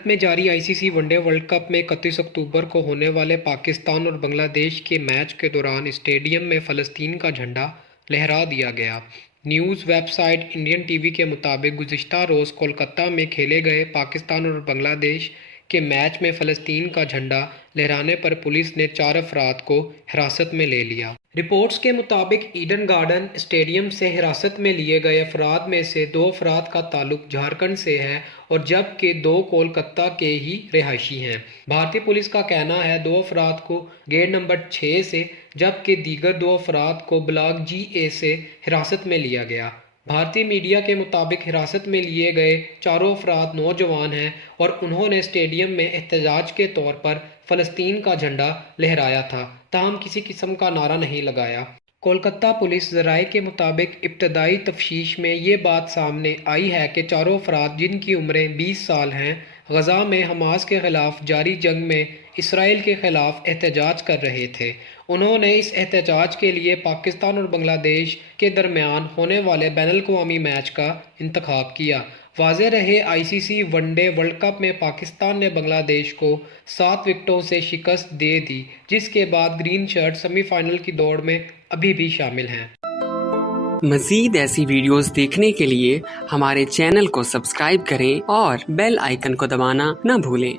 भारत में जारी ICC one day world cup में 31 अक्टूबर को होने वाले पाकिस्तान और बांग्लादेश के मैच के दौरान स्टेडियम में फ़लस्तीन का झंडा लहरा दिया गया। न्यूज़ वेबसाइट इंडियन टीवी के मुताबिक गुज़िश्ता रोज़ कोलकाता में खेले गए पाकिस्तान और बांग्लादेश के मैच में फ़लस्तीन का झंडा लहराने पर पुलिस ने 4 अफराद को हिरासत में ले लिया। रिपोर्ट्स के मुताबिक ईडन गार्डन स्टेडियम से हिरासत में लिए गए अफराद में से 2 अफराद का ताल्लुक झारखंड से है और जबकि 2 कोलकाता के ही रिहायशी हैं। भारतीय पुलिस का कहना है 2 अफराद को गेट नंबर 6 से जबकि दीगर 2 अफराद को ब्लॉक G-A से हिरासत में लिया गया। भारतीय मीडिया के मुताबिक हिरासत में लिए गए चारों अफराद नौजवान हैं और उन्होंने स्टेडियम में एहतजाज के तौर पर फ़लस्तीन का झंडा लहराया था, ताहम किसी किस्म का नारा नहीं लगाया। कोलकाता पुलिस ज़राए के मुताबिक इब्तदाई तफ्तीश में ये बात सामने आई है कि चारों अफराद जिनकी उम्रें 20 साल हैं, गज़ा में हमास के ख़िलाफ़ जारी जंग में इसराइल के ख़िलाफ़ एहतजाज कर रहे थे। उन्होंने इस एहतजाज के लिए पाकिस्तान और बांग्लादेश के दरमियान होने वाले बैनुल-अक़वामी मैच का इंतखाब किया। वाज़ेह रहे आईसीसी वनडे वर्ल्ड कप में पाकिस्तान ने बांग्लादेश को 7 विकेटों से शिकस्त दे दी, जिसके बाद ग्रीन शर्ट सेमीफाइनल की दौड़ में अभी भी शामिल हैं। मज़ीद ऐसी वीडियोस देखने के लिए हमारे चैनल को सब्सक्राइब करें और बेल आइकन को दबाना न भूलें।